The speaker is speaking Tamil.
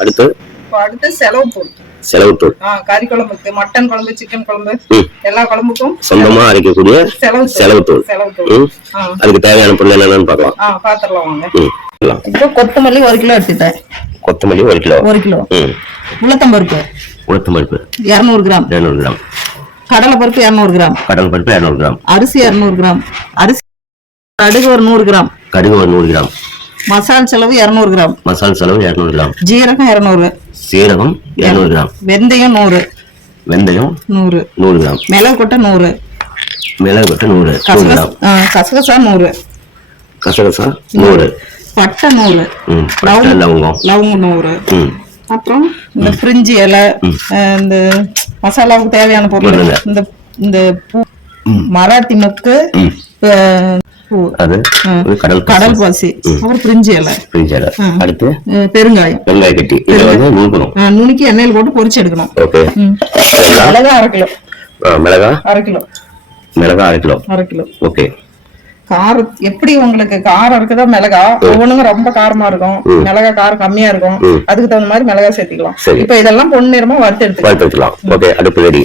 அடுத்து அடுத்து செலவு தூள். செலவு தூள். கறி குழம்புக்கு, மட்டன் குழம்பு, சிக்கன் குழம்பு எல்லா குழம்புக்கும் சொந்தமா அரைக்கக்கூடிய செலவு தூள். அதுக்கு தேவையான பொருள் என்னன்னு பார்க்கலாம். பாத்திரலாம் வாங்க. இப்போ கொத்தமல்லி 1 கிலோ எடுத்துட்டேன். கொத்தமல்லி 1 கிலோ. 1 கிலோ. உளுத்தம்பருப்பு 200 கிராம். 200 கிராம். கடலை பருப்பு 200 கிராம். கடலை பருப்பு 200 கிராம். அரிசி 200 கிராம். அரிசி. கடுகு 100 கிராம். கடுகு 100 கிராம். மசால் செலவு 200 கிராம். மசால் செலவு 200 கிராம். ஜீரகம் 200. சீரகம் 200 கிராம். வெந்தயம் 100. வெந்தயம் 100 கிராம். மிளகு கொட்டை 100. மிளகு கொட்டை 100 கிராம். கசகசா 100. கசகசா 100. பட்டை 100. லவங்கம் 100. அப்புறம் இந்த பிரிஞ்சி இலை, இந்த மசாலாவுக்கு தேவையான பொருள், இந்த பூ, மராட்டி மொக்கு, கடல் பாசி, அப்புறம் பிரிஞ்சி இலை. அடுத்து பெருங்காயம். வெங்காயம் கட்டி நுணுக்கி எண்ணெயில் போட்டு பொரிச்சு எடுக்கணும். மிளகா 1/2 கிலோ. மிளகா 1/2 கிலோ. மிளகா 1/2 கிலோ. 1/2 கிலோ. ஓகே. காரம் எப்படி உங்களுக்கு காரம் இருக்குதோ மிளகா, ஒவ்வொன்றும் ரொம்ப காரமா இருக்கும், மிளகா காரம் கம்மியா இருக்கும், அதுக்கு தகுந்த மாதிரி மிளகா சேர்த்துக்கலாம். இப்ப இதெல்லாம் பொன்னிறமா வறுத்து எடுத்துக்கலாம். ஓகே, அடுப்பு ரெடி.